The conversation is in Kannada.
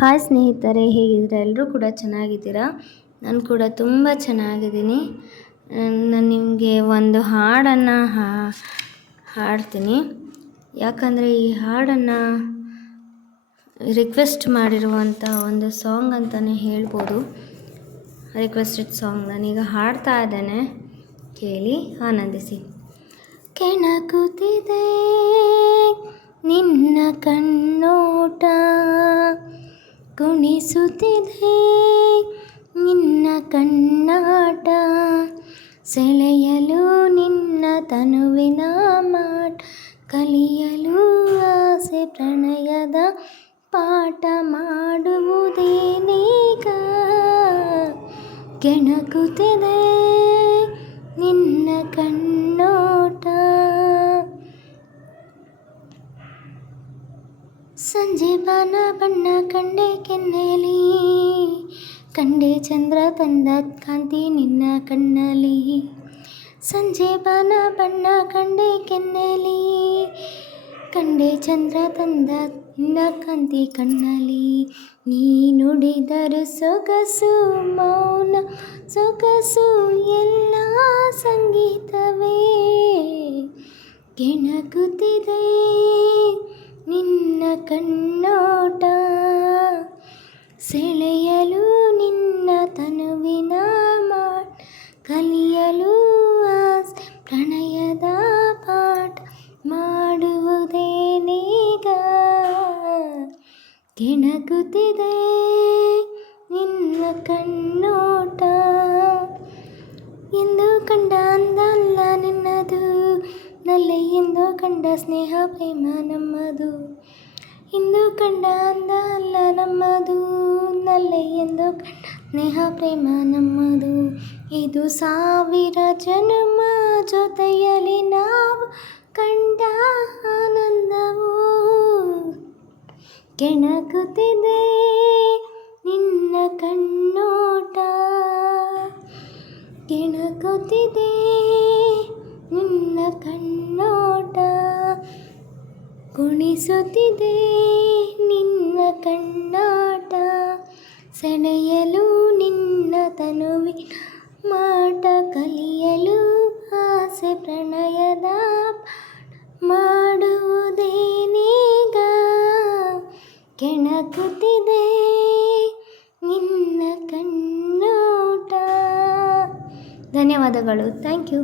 ಹಾಯ್ ಸ್ನೇಹಿತರೆ, ಹೇಗಿದ್ದೀರಾ? ಎಲ್ಲರೂ ಕೂಡ ಚೆನ್ನಾಗಿದ್ದೀರಾ? ನಾನು ಕೂಡ ತುಂಬ ಚೆನ್ನಾಗಿದ್ದೀನಿ. ನಾನು ನಿಮಗೆ ಒಂದು ಹಾಡನ್ನು ಹಾಡ್ತೀನಿ. ಯಾಕಂದರೆ ಈ ಹಾಡನ್ನು ರಿಕ್ವೆಸ್ಟ್ ಮಾಡಿರುವಂಥ ಒಂದು ಸಾಂಗ್ ಅಂತಲೇ ಹೇಳ್ಬೋದು. ರಿಕ್ವೆಸ್ಟೆಡ್ ಸಾಂಗ್ ನಾನೀಗ ಹಾಡ್ತಾ ಇದ್ದೇನೆ, ಕೇಳಿ ಆನಂದಿಸಿ. ಕೆಣಕುತ್ತಿದೆ ನಿನ್ನ ಕಣ್ಣೋಟ, ಕುಣಿಸುತ್ತಿದೆ ನಿನ್ನ ಕಣ್ಣಾಟ, ಸೆಳೆಯಲು ನಿನ್ನ ತನುವಿನ ಮಾಟ, ಕಲಿಯಲು ಆಸೆ ಪ್ರಣಯದ ಪಾಠ, ಮಾಡುವುದೇನೀಗ? ಕೆಣಕುತ್ತಿದೆ ನಿನ್ನ ಕಣ್ಣೋಟ. ಸಂಜೆ ಬಾನ ಬಣ್ಣ ಕಂಡೆ ಕೆನ್ನೆಲಿ, ಕಂಡೆ ಚಂದ್ರ ತಂದ ಕಾಂತಿ ನಿನ್ನ ಕಣ್ಣಲ್ಲಿ. ಸಂಜೆ ಬಾನ ಬಣ್ಣ ಕಂಡೆ ಕೆನ್ನೆಲಿ, ಕಂಡೆ ಚಂದ್ರ ತಂದ ನಿನ್ನ ಕಾಂತಿ ಕಣ್ಣಲ್ಲಿ. ನೀ ನುಡಿದರು ಸೊಗಸು ಮೌನ ಸೊಗಸು ಎಲ್ಲ ಸಂಗೀತವೇ. ಕೆಣಕುತ್ತಿದೆ ನಿನ್ನ ಕಣ್ಣೋಟ, ಸೆಳೆಯಲು ನಿನ್ನ ತನುವಿನ ಮಾಟ, ಕಲಿಯಲು ಆಸೆ ಪ್ರಣಯದ ಪಾಠ, ಮಾಡುವುದೇನೀಗ? ಕೆಣಕುತ್ತಿದೆ ನಿನ್ನ ಕಣ್ಣೋಟ. ಎಂದು ಕಂಡ ಅಂದ ಅಲ್ಲ ನಿನ್ನದು, ನಲ್ಲೆ ಎಂದು ಕಂಡ ಸ್ನೇಹ ಪ್ರೇಮ ನಮ್ಮದು. ಇಂದು ಕಂಡ ಅಂದ ಅಲ್ಲ ನಮ್ಮದು, ನಲ್ಲೆ ಎಂದು ಕಂಡ ಸ್ನೇಹ ಪ್ರೇಮ ನಮ್ಮದು. ಇದು 1000 ಜನ್ಮ ಜೊತೆಯಲ್ಲಿ ನಾವು ಕಂಡ ಆನಂದವು. ಕೆಣಕುತ್ತಿದೆ ನಿನ್ನ ಕಣ್ಣೋಟ, ಕೆಣಕುತ್ತಿದೆ ನಿನ್ನ ಕಣ್ಣೋಟ, ಕುಣಿಸುತ್ತಿದೆ ನಿನ್ನ ಕಣ್ಣಾಟ, ಸೆಳೆಯಲು ನಿನ್ನ ತನುವಿನ ಮಾಟ, ಕಲಿಯಲು ಆಸೆ ಪ್ರಣಯದ ಪಾಠ, ಮಾಡುವುದೇನೀಗ? ಕೆಣಕುತ್ತಿದೆ ನಿನ್ನ ಕಣ್ಣೋಟ. ಧನ್ಯವಾದಗಳು. Thank you.